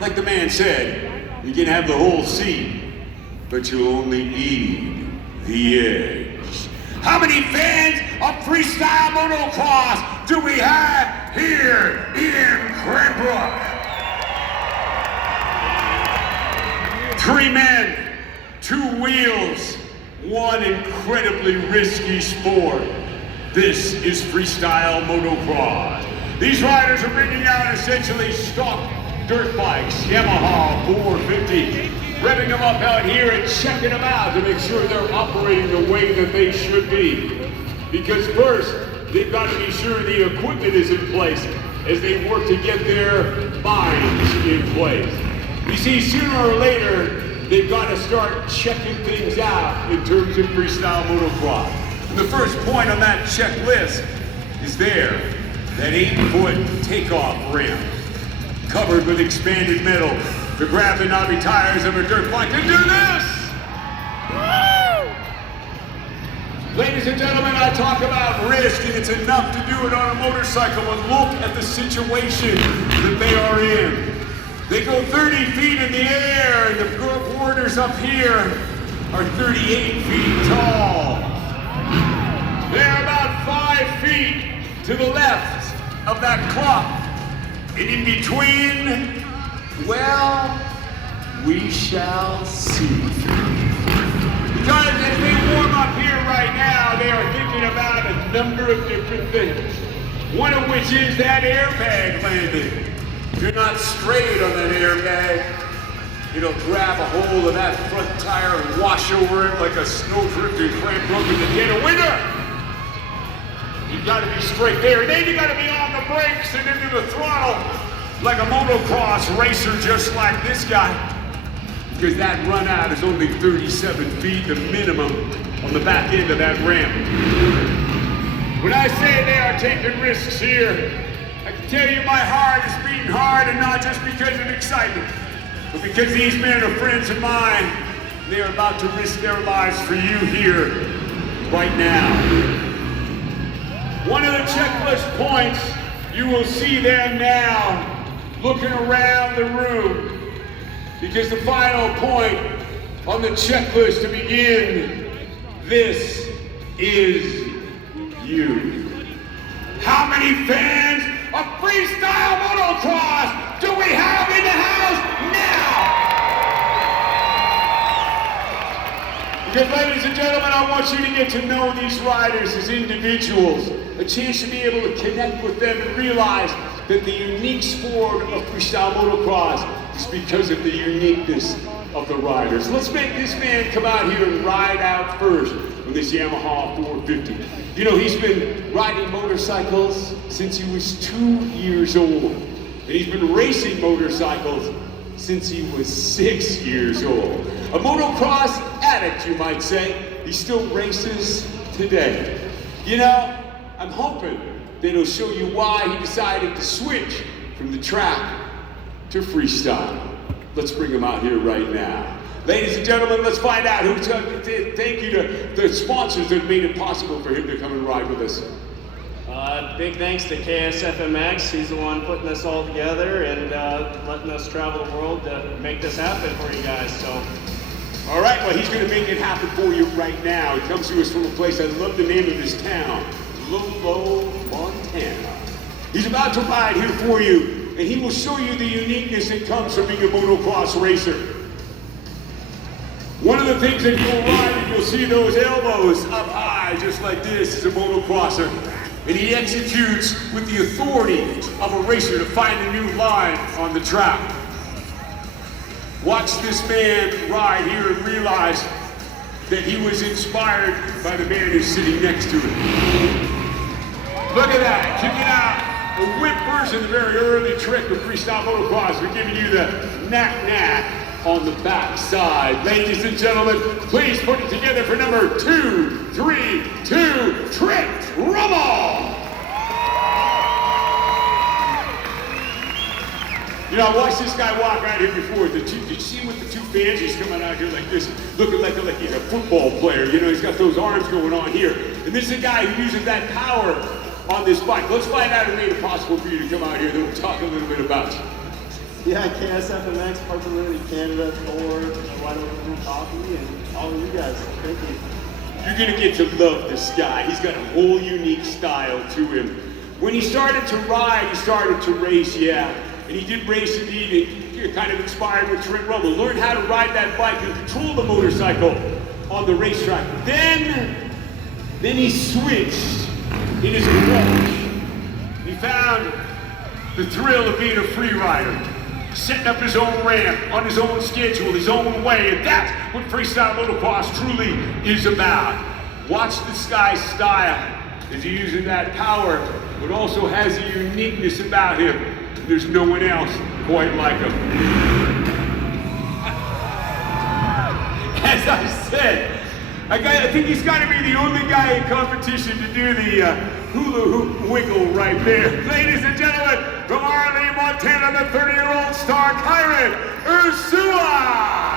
like the man said, you can have the whole seat, but you only need the edge. How many fans of freestyle motocross do we have here in Cranbrook? 3 men, 2 wheels, one incredibly risky sport. This is freestyle motocross. These riders are bringing out essentially stock dirt bikes, Yamaha 450, revving them up out here and checking them out to make sure they're operating the way that they should be. Because first, they've got to be sure the equipment is in place as they work to get their minds in place. You see, sooner or later, they've got to start checking things out in terms of freestyle motocross. And the first point on that checklist is there, that 8-foot takeoff ramp, covered with expanded metal to grab the knobby tires of a dirt bike and do this! Woo! Ladies and gentlemen, I talk about risk, and it's enough to do it on a motorcycle, but look at the situation that they are in. They go 30 feet in the air, and the borders up here are 38 feet tall. They're about 5 feet to the left of that clock. And in between, well, we shall see. Because as they warm up here right now, they are thinking about a number of different things. One of which is that airbag landing. If you're not straight on that airbag, it'll grab a hold of that front tire and wash over it like a snowdrift in Cranbrook in the dead of winter. You've got to be straight there. And then you got to be on the brakes and into the throttle like a motocross racer just like this guy. Because that run out is only 37 feet, the minimum on the back end of that ramp. When I say they are taking risks here, I can tell you my heart is beating hard, and not just because of excitement, but because these men are friends of mine. They are about to risk their lives for you here, right now. One of the checklist points, you will see them now, looking around the room, because the final point on the checklist to begin, this is you. How many fans of freestyle motocross do we have in the house now? Because ladies and gentlemen, I want you to get to know these riders as individuals, a chance to be able to connect with them and realize that the unique sport of freestyle motocross is because of the uniqueness of the riders. Let's make this man come out here and ride out first on this Yamaha 450. You know, he's been riding motorcycles since he was 2 years old. And he's been racing motorcycles since he was 6 years old. A motocross addict, you might say. He still races today. You know, I'm hoping that it'll show you why he decided to switch from the track to freestyle. Let's bring him out here right now. Ladies and gentlemen, let's find out who's going to thank you to the sponsors that made it possible for him to come and ride with us. Big thanks to KSFMX. He's the one putting this all together and letting us travel the world to make this happen for you guys. So, all right, well, he's going to make it happen for you right now. He comes to us from a place, I love the name of his town, Lolo, Montana. He's about to ride here for you, and he will show you the uniqueness that comes from being a motocross racer. One of the things that you'll ride, you'll see those elbows up high, just like this, as a motocrosser. And he executes with the authority of a racer to find a new line on the track. Watch this man ride here and realize that he was inspired by the man who's sitting next to him. Look at that, kicking out a whip version, the very early trick of freestyle motocross. We're giving you the knack on the back side. Ladies and gentlemen, please put it together for number 2, 3, 2, Trent Rummel. You know, I watched this guy walk out here before. Did you see him with the 2 fans? He's coming out here like this, looking like he's a football player. You know, he's got those arms going on here. And this is a guy who uses that power on this bike. Let's find out who made it possible for you to come out here. Then we'll talk a little bit about you. Yeah, KSFMX, Parts of Liberty Canada, Thor, Wide Open Coffee, and all of you guys. Thank you. You're gonna get to love this guy. He's got a whole unique style to him. When he started to ride, he started to race, yeah. And he did race indeed. You're kind of inspired with Trent Rumble. Learn how to ride that bike and control the motorcycle on the racetrack. Then he switched in his approach. He found the thrill of being a free rider, setting up his own ramp on his own schedule, his own way, and that's what freestyle motocross truly is about. Watch this guy's style as he uses that power, but also has a uniqueness about him. There's no one else quite like him. As I said, I think he's got to be the only guy in competition to do the hula hoop wiggle right there. Ladies and gentlemen, from Arlene, Montana, the 30-year-old star, Kyron Ursula!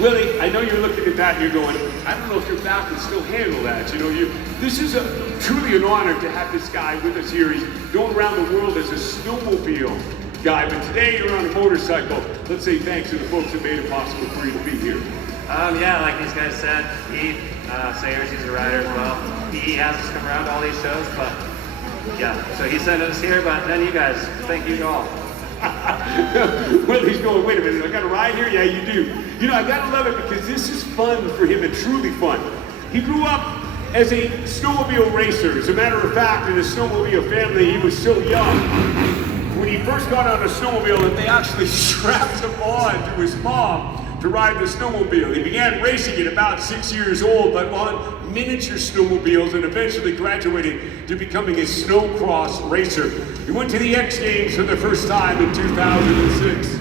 Willie, I know you're looking at that and you're going, I don't know if your back can still handle that. You know, this is truly an honor to have this guy with us here. He's going around the world as a snowmobile guy, but today you're on a motorcycle. Let's say thanks to the folks that made it possible for you to be here. Yeah, like these guys said, Sayers, he's a rider as well. He has us come around to all these shows, but yeah, so he sent us here, but then you guys, thank you all. Well, he's going, wait a minute, I got to ride here? Yeah, you do. You know, I got to love it because this is fun for him and truly fun. He grew up as a snowmobile racer. As a matter of fact, in a snowmobile family, he was so young. When he first got on a snowmobile, that they actually strapped him on to his mom to ride the snowmobile. He began racing at about 6 years old, but on miniature snowmobiles and eventually graduated to becoming a snowcross racer. He went to the X Games for the first time in 2006.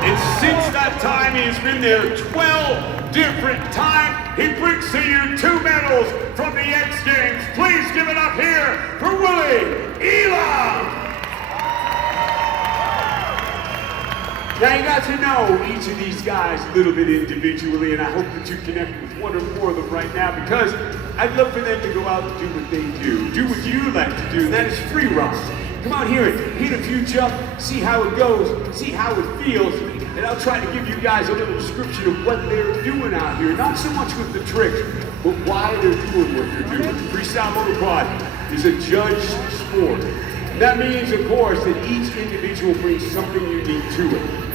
And since that time, he has been there 12 different times. He brings to you 2 medals from the X Games. Please give it up here for Willie Elam! Now you got to know each of these guys a little bit individually, and I hope that you connect with one or more of them right now, because I'd love for them to go out and do what they do what you like to do, and that is free ride. Come out here and hit a few jumps, see how it goes, see how it feels, and I'll try to give you guys a little description of what they're doing out here. Not so much with the tricks, but why they're doing what they're doing. Freestyle motocross is a judged sport. And that means, of course, that each individual brings something unique to it.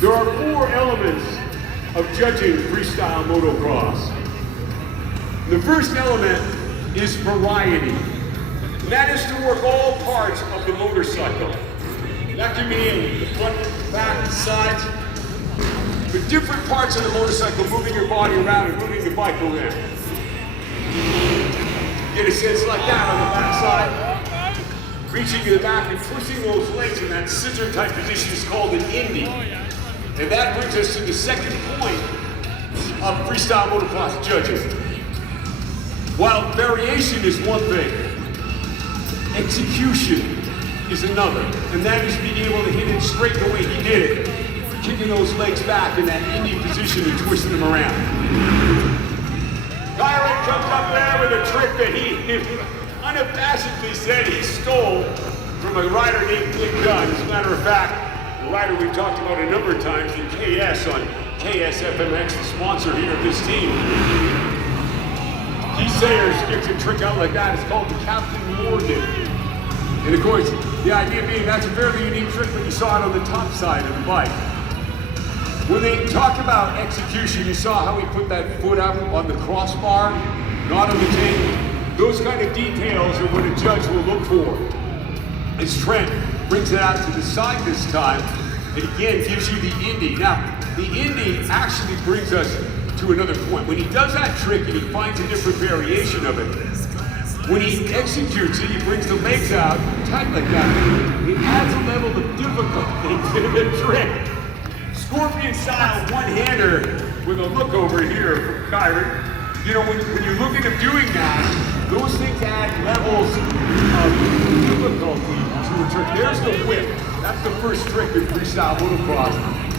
There are 4 elements of judging freestyle motocross. The first element is variety. And that is to work all parts of the motorcycle. That can mean the front, back, sides, but different parts of the motorcycle, moving your body around and moving the bike around. Get a sense like that on the back side. Reaching to the back and twisting those legs in that scissor type position is called an indie. And that brings us to the second point of freestyle motocross judging. While variation is one thing, execution is another. And that is being able to hit it straight the way he did it. Kicking those legs back in that indie position and twisting them around. Kyron comes up there with a trick that he unabashedly said he stole from a rider named Nick Dunn. As a matter of fact, a rider we've talked about a number of times in KS on KSFMX, the sponsor here of this team. Keith Sayers kicks a trick out like that. It's called the Captain Morgan. And of course, the idea being that's a fairly unique trick when you saw it on the top side of the bike. When they talk about execution, you saw how he put that foot up on the crossbar, not on the table. Those kind of details are what a judge will look for. As Trent brings it out to the side this time, and again gives you the indie. Now, the indie actually brings us to another point. When he does that trick and he finds a different variation of it, when he executes it, he brings the legs out tight like that. It adds a level of difficulty to the trick. Scorpion style one-hander with a look over here from Kyron. You know, when you're looking at doing that, those things add levels of difficulty to a trick. There's the whip. That's the first trick in freestyle motocross.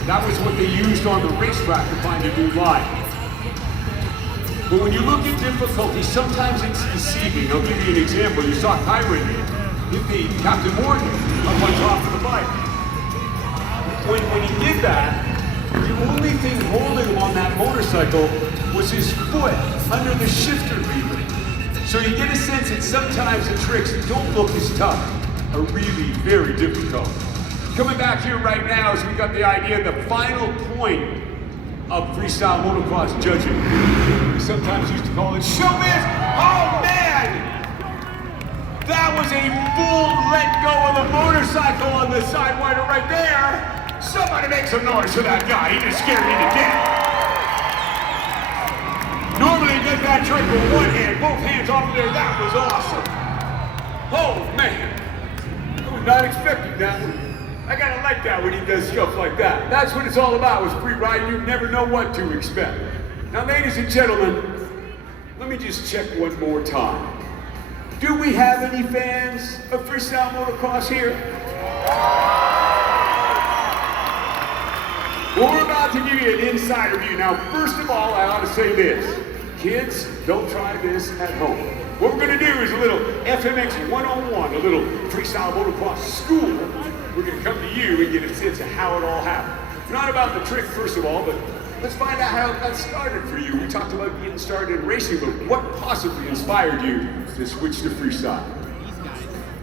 That was what they used on the racetrack to find a new line. But when you look at difficulty, sometimes it's deceiving. I'll give you an example. You saw Kyron hit the Captain Morgan up on top of the bike. When he did that, the only thing holding him on that motorcycle was his foot under the shifter lever. So you get a sense that sometimes the tricks that don't look as tough are really very difficult. Coming back here right now as we got the idea, the final point of freestyle motocross judging. We sometimes used to call it showbiz. Oh man! That was a full let go of the motorcycle on the sidewinder right there. Somebody make some noise for that guy. He just scared me to death. Normally he does that trick with one hand, both hands off of there. That was awesome. Oh man. I was not expecting that one. I gotta like that when he does stuff like that. That's what it's all about with free riding. You never know what to expect. Now, ladies and gentlemen, let me just check one more time. Do we have any fans of freestyle motocross here? Well, we're about to give you an insider view. Now, first of all, I ought to say this. Kids, don't try this at home. What we're gonna do is a little FMX 101, a little freestyle motocross school. We're gonna come to you and get a sense of how it all happened. Not about the trick, first of all, but let's find out how it got started for you. We talked about getting started in racing, but what possibly inspired you to switch to freestyle?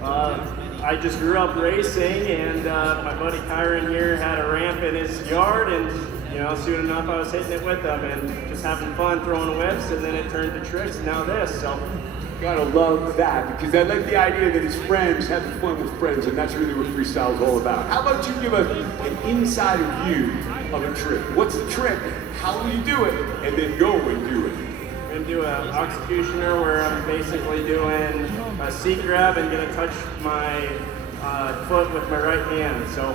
I just grew up racing, and my buddy Kyron here had a ramp in his yard, and soon enough I was hitting it with him and just having fun throwing whips, and then it turned to tricks, and now this. So Gotta love that, because I like the idea that his friends having fun with friends, and that's really what freestyle is all about. How about you give us an insider view of a trick? What's the trick? How will you do it? And then go and do it. I'm gonna do an executioner where I'm basically doing a seat grab and gonna touch my foot with my right hand. So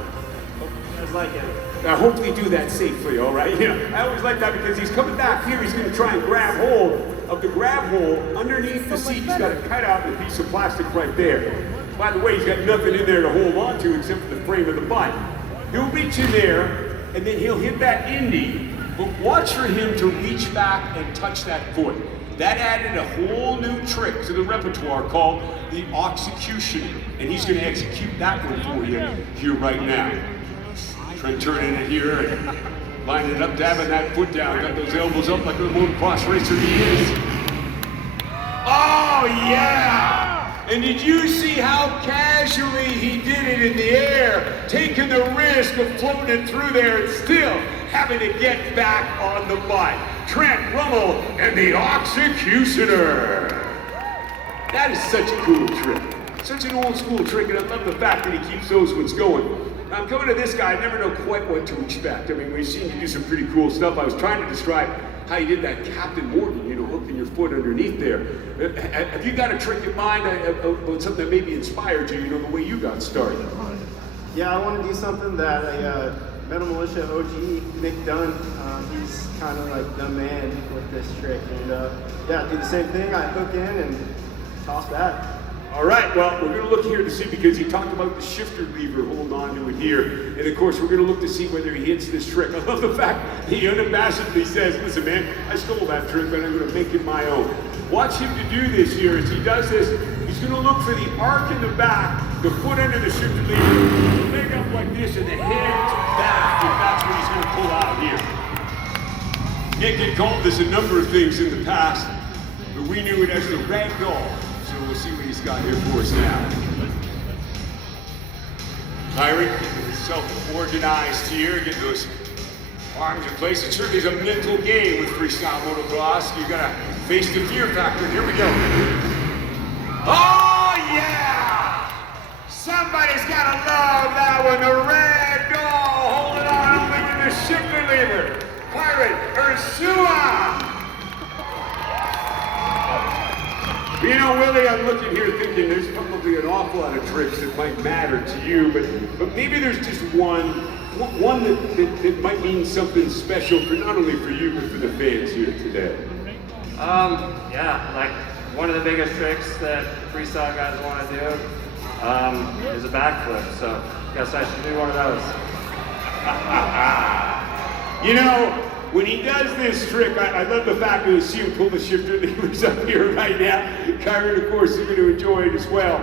hope you guys like it. Now hopefully do that safely, all right? I always like that because he's coming back here, he's gonna try and grab hold of the grab hole underneath the seat. He's got to cut out a piece of plastic right there. By the way, he's got nothing in there to hold on to except for the frame of the bike. He'll reach in there and then he'll hit that indie, but watch for him to reach back and touch that foot. That added a whole new trick to the repertoire called the executioner, and he's going to execute that one for you here right now. Try and turn in it here and line it up, dabbing that foot down, got those elbows up like a motocross racer he is. Oh yeah! And did you see how casually he did it in the air, taking the risk of floating it through there and still having to get back on the bike? Trent Rummel and the Executioner. That is such a cool trick. Such an old school trick, and I love the fact that he keeps those ones going. Now, I'm coming to this guy, I never know quite what to expect. I mean, we've seen you do some pretty cool stuff. I was trying to describe how you did that Captain Morgan, hooking your foot underneath there. Have you got a trick in mind, something that maybe inspired you, the way you got started? Yeah, I want to do something that a Metal Militia OG, Nick Dunn, he's kind of like the man with this trick. And yeah, do the same thing, I hook in and toss back. All right, well, we're going to look here to see, because he talked about the shifter lever, hold on to it here. And of course, we're going to look to see whether he hits this trick. I love the fact he unabashedly says, listen man, I stole that trick, but I'm going to make it my own. Watch him to do this here. As he does this, he's going to look for the arc in the back, the foot under the shifter lever, the leg up like this, and the head back, and that's what he's going to pull out here. Nick had called this a number of things in the past, but we knew it as the rag doll. So we'll see what he's got here for us now. Kyron, getting self-organized here, getting those arms in place. It certainly is a mental game with freestyle motocross. You gotta face the fear factor. Here we go. Oh yeah! Somebody's gotta love that one. The rag doll holding on only with the shifter lever. Kyron, Ursula! Willie, I'm looking here thinking there's probably an awful lot of tricks that might matter to you, but maybe there's just one that might mean something special for not only for you, but for the fans here today. Yeah, like one of the biggest tricks that freestyle guys want to do is a backflip, so I guess I should do one of those. When he does this trick, I love the fact that you see him pull the shifter that he was up here right now. Kyron, of course, is going to enjoy it as well.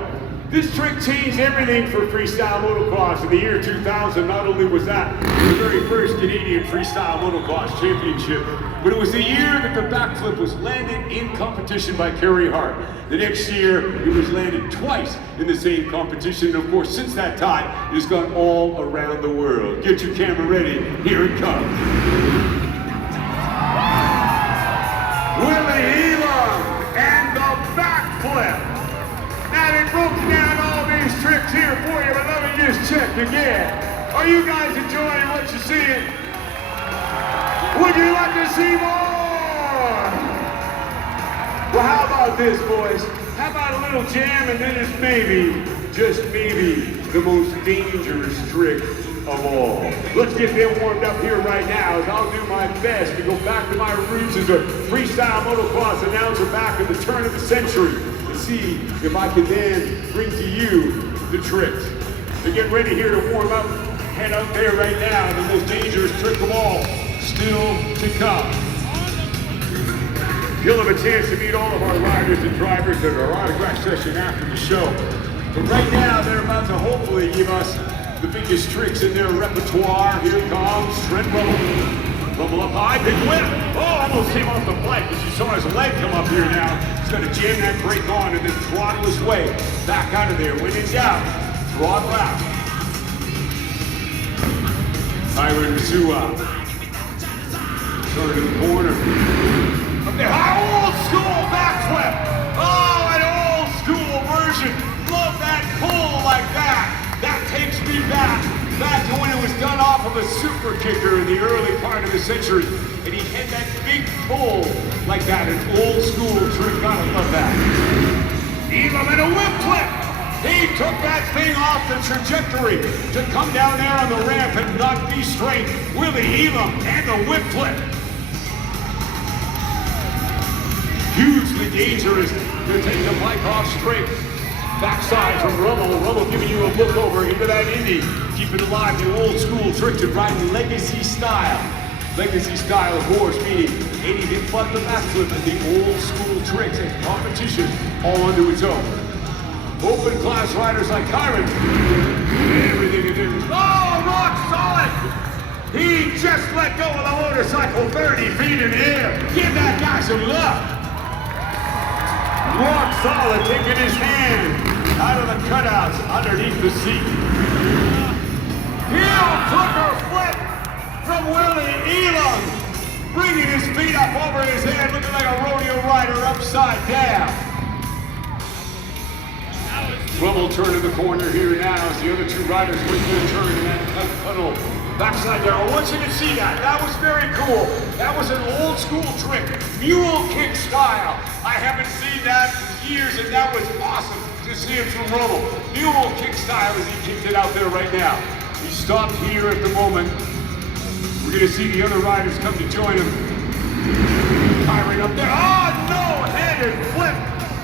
This trick changed everything for freestyle motocross in the year 2000. Not only was that the very first Canadian freestyle motocross championship, but it was the year that the backflip was landed in competition by Kerry Hart. The next year, it was landed twice in the same competition. And of course, since that time, it has gone all around the world. Get your camera ready. Here it comes. Willie Elam and the backflip. Now they broke down all these tricks here for you, but let me just check again. Are you guys enjoying what you're seeing? Would you like to see more? Well, how about this, boys? How about a little jam and then it's just maybe, the most dangerous trick of all. Let's get them warmed up here right now as I'll do my best to go back to my roots as a freestyle motocross announcer back at the turn of the century. See if I can then bring to you the tricks. So get ready here to warm up. Head out there right now. The most dangerous trick of all still to come. You'll have a chance to meet all of our riders and drivers at our autograph session after the show. But right now, they're about to hopefully give us the biggest tricks in their repertoire. Here comes Trent Rummel. Rummel up high, big whip. Oh, almost came off the bike as you saw his leg come up here now. He's going to jam that brake on and then throttle his way back out of there. When in doubt, throttle out. Kyron Zua. Turn to the corner. Up there, old school backflip. Oh, an old school version. Love that pull like that. That takes me back to when it was done off of a super kicker in the early part of the century. And he had that big pull like that, an old school trick. Gotta love that. Elam in a whip flip. He took that thing off the trajectory to come down there on the ramp and not be straight. Willie Elam and the whip flip. Hugely dangerous to take the bike off straight. Backside from Rummel. Rummel giving you a look over into that Indy. Keeping alive the old school tricks and riding legacy style. Legacy style, of course, meaning anything but the backflip and the old school tricks and competition all unto its own. Open class riders like Kyron. Everything is in. Oh, rock solid! He just let go of the motorcycle 30 feet in the air. Give that guy some love. Rock solid, taking his hand out of the cutouts underneath the seat. Heel clicker flip from Willie Elam. Bringing his feet up over his head, looking like a rodeo rider upside down. Rummel turning the corner here now as the other two riders wait their turn in that tunnel. Backside there. I want you to see that. That was very cool. That was an old school trick. Mule kick style. I haven't seen that in years, and that was awesome to see it from Rummel. Mule kick style as he kicked it out there right now. He stopped here at the moment. We're going to see the other riders come to join him. Kyron up there. Oh, no-headed flip.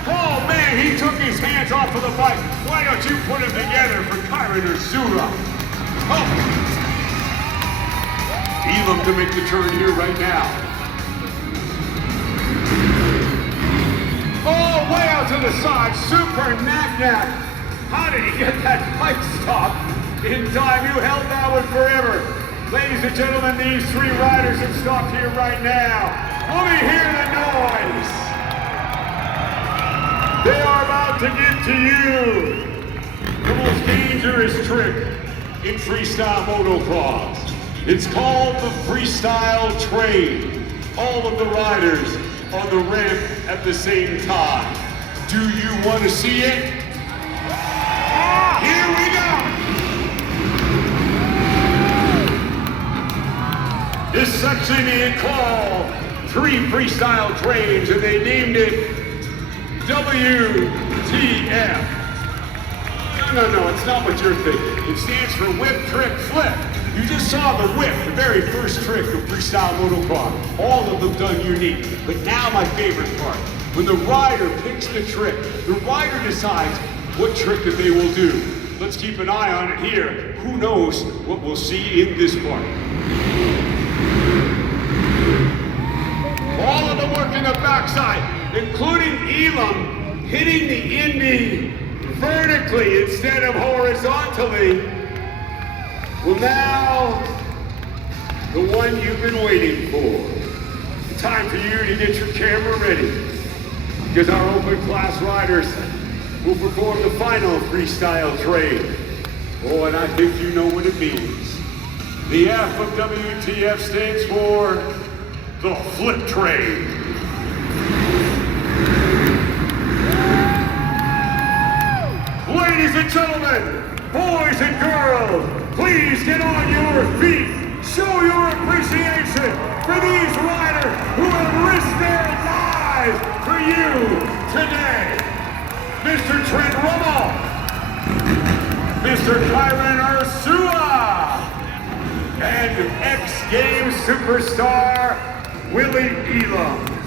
Oh, man, he took his hands off of the bike. Why don't you put them together for Kyron or Zura? Oh. Elam to make the turn here right now. Oh, way out to the side. Super knack-knack. How did he get that bike stopped in time? You held that one forever. Ladies and gentlemen, these three riders have stopped here right now. Let me hear the noise. They are about to give to you the most dangerous trick in freestyle motocross. It's called the freestyle train. All of the riders on the ramp at the same time. Do you want to see it? Here we go. This section is called Three Freestyle Trains, and they named it WTF. No, it's not what you're thinking. It stands for Whip, Trick, Flip. You just saw the whip, the very first trick of freestyle motocross. All of them done unique. But now my favorite part. When the rider picks the trick, the rider decides what trick that they will do. Let's keep an eye on it here. Who knows what we'll see in this part. torque in the backside, including Elam hitting the Indy vertically instead of horizontally. Well, now, the one you've been waiting for. Time for you to get your camera ready, because our open class riders will perform the final freestyle trade. Oh, and I think you know what it means. The F of WTF stands for the flip trade. Ladies and gentlemen, boys and girls, please get on your feet. Show your appreciation for these riders who have risked their lives for you today. Mr. Trent Rummel, Mr. Kyron Ursua, and X Games superstar Willie Elam.